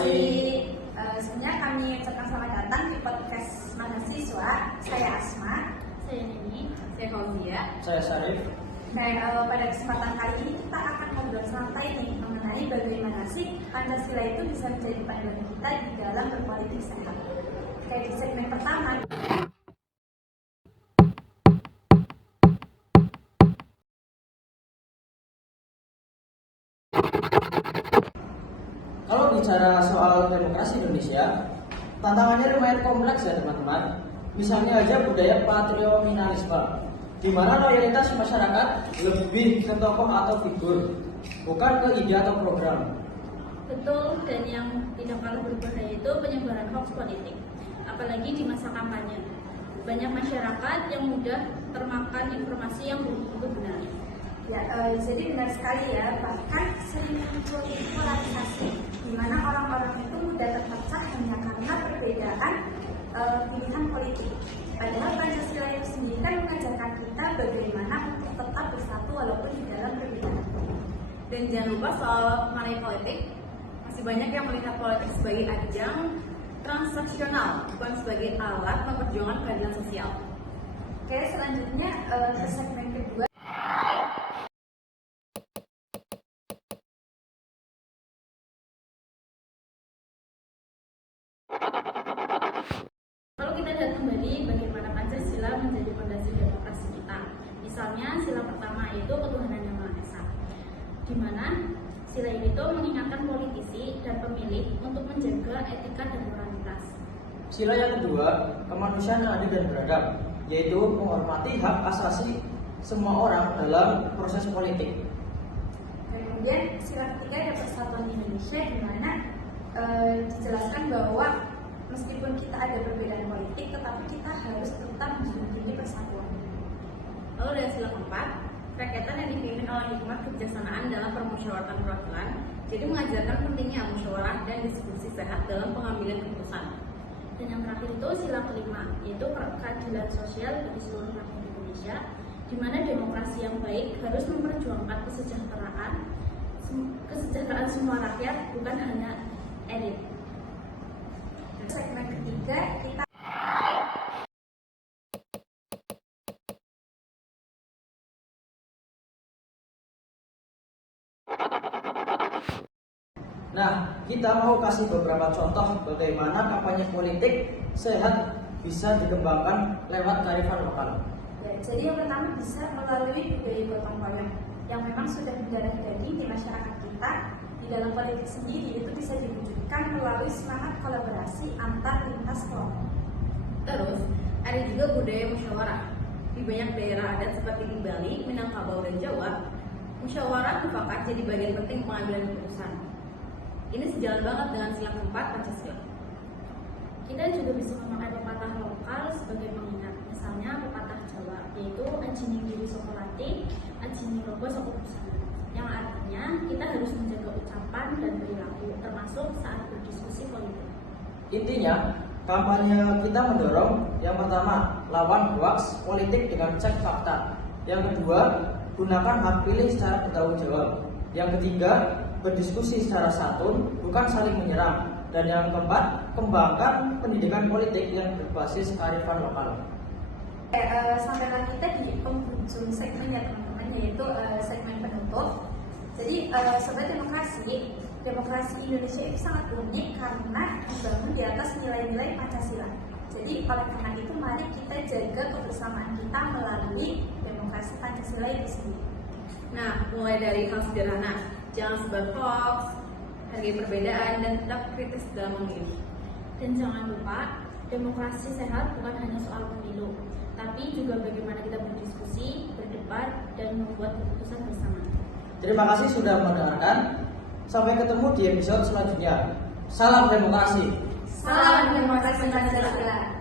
kasih. Sebenarnya kami ucapkan selamat datang di podcast mahasiswa. Saya Asma. Saya Nini. Saya Fauzia. Saya Syarif. Pada kesempatan kali ini kita akan ngobrol santai nih mengenai bagaimana sih Pancasila itu bisa menjadi panduan kita di dalam berpolitik sehat. Di segmen pertama. Kalau bicara soal demokrasi Indonesia, tantangannya lumayan kompleks ya teman-teman. Misalnya aja budaya patriominalisme, di mana loyalitas masyarakat lebih ke tokoh atau figur, bukan ke ide atau program. Betul, dan yang tidak kalah berbahaya itu penyebaran hoax politik, apalagi di masa kampanye. Banyak masyarakat yang mudah termakan informasi yang belum tentu benar. Jadi benar sekali ya, bahkan sering muncul polarisasi di mana orang-orang itu mudah terpecah hanya karena perbedaan pilihan politik. Padahal Pancasila itu sendiri kan mengajarkan kita bagaimana untuk tetap bersatu walaupun di dalam perbedaan. Dan jangan lupa soal money politik, masih banyak yang melihat politik sebagai ajang transaksional, bukan sebagai alat memperjuangkan keadilan sosial. Oke, selanjutnya ke segmen kedua. Kalau kita lihat kembali bagaimana Pancasila menjadi fondasi demokrasi kita. Misalnya sila pertama yaitu ketuhanan yang Maha Esa, di mana sila ini tuh mengingatkan politisi dan pemilih untuk menjaga etika dan moralitas. Sila yang kedua, kemanusiaan yang adil dan beradab, yaitu menghormati hak asasi semua orang dalam proses politik. Kemudian sila ketiga ada persatuan Indonesia, di mana dijelaskan bahwa meskipun kita ada perbedaan politik, tetapi kita harus tetap menjunjung persatuan. Lalu dari sila keempat, kerakyatan yang dipimpin oleh hikmat kebijaksanaan dalam permusyawaratan perwakilan, jadi mengajarkan pentingnya musyawarah dan diskusi sehat dalam pengambilan keputusan. Dan yang terakhir itu sila kelima, yaitu keadilan sosial bagi seluruh rakyat Indonesia, di mana demokrasi yang baik harus memperjuangkan kesejahteraan semua rakyat, bukan hanya elit. Segmen ketiga kita Kita mau kasih beberapa contoh bagaimana kampanye politik sehat bisa dikembangkan lewat kearifan lokal. Jadi yang pertama bisa melalui budaya gotong royong yang memang sudah mendarah daging di masyarakat kita. Di dalam politik sendiri itu bisa diwujudkan melalui semangat kolaborasi antar lintas kelompok. Terus, ada juga budaya musyawarah. Di banyak daerah adat seperti di Bali, Minangkabau, dan Jawa, musyawarah mufakat jadi bagian penting pengambilan keputusan. Ini sejalan banget dengan sila keempat Pancasila. Kita juga bisa memakai pepatah lokal sebagai pengingat. Misalnya pepatah Jawa, yaitu ajini diri sokolati, ajini rogo sokopusana, yang artinya kita harus menjaga ucapan dan perilaku, termasuk saat berdiskusi politik. Intinya, kampanye kita mendorong yang pertama, lawan hoaks politik dengan cek fakta. Yang kedua, gunakan hak pilih secara bertanggung jawab. Yang ketiga, berdiskusi secara santun, bukan saling menyerang. Dan yang keempat, kembangkan pendidikan politik yang berbasis kearifan lokal. Sampailah kita di penghujung segmen ya teman-teman, yaitu segmen penutup. Jadi sobat demokrasi Indonesia itu sangat unik karena dibangun di atas nilai-nilai Pancasila. Jadi oleh karena itu mari kita jaga kebersamaan kita melalui demokrasi Pancasila itu sendiri. Nah, mulai dari hal sederhana, jangan sebar hoax, hargai perbedaan, dan tetap kritis dalam memilih. Dan jangan lupa, demokrasi sehat bukan hanya soal pemilu, tapi juga bagaimana kita berdiskusi, berdebat, dan membuat keputusan bersama. Terima kasih sudah mendengarkan. Sampai ketemu di episode selanjutnya. Salam demokrasi. Salam demokrasi Pancasila.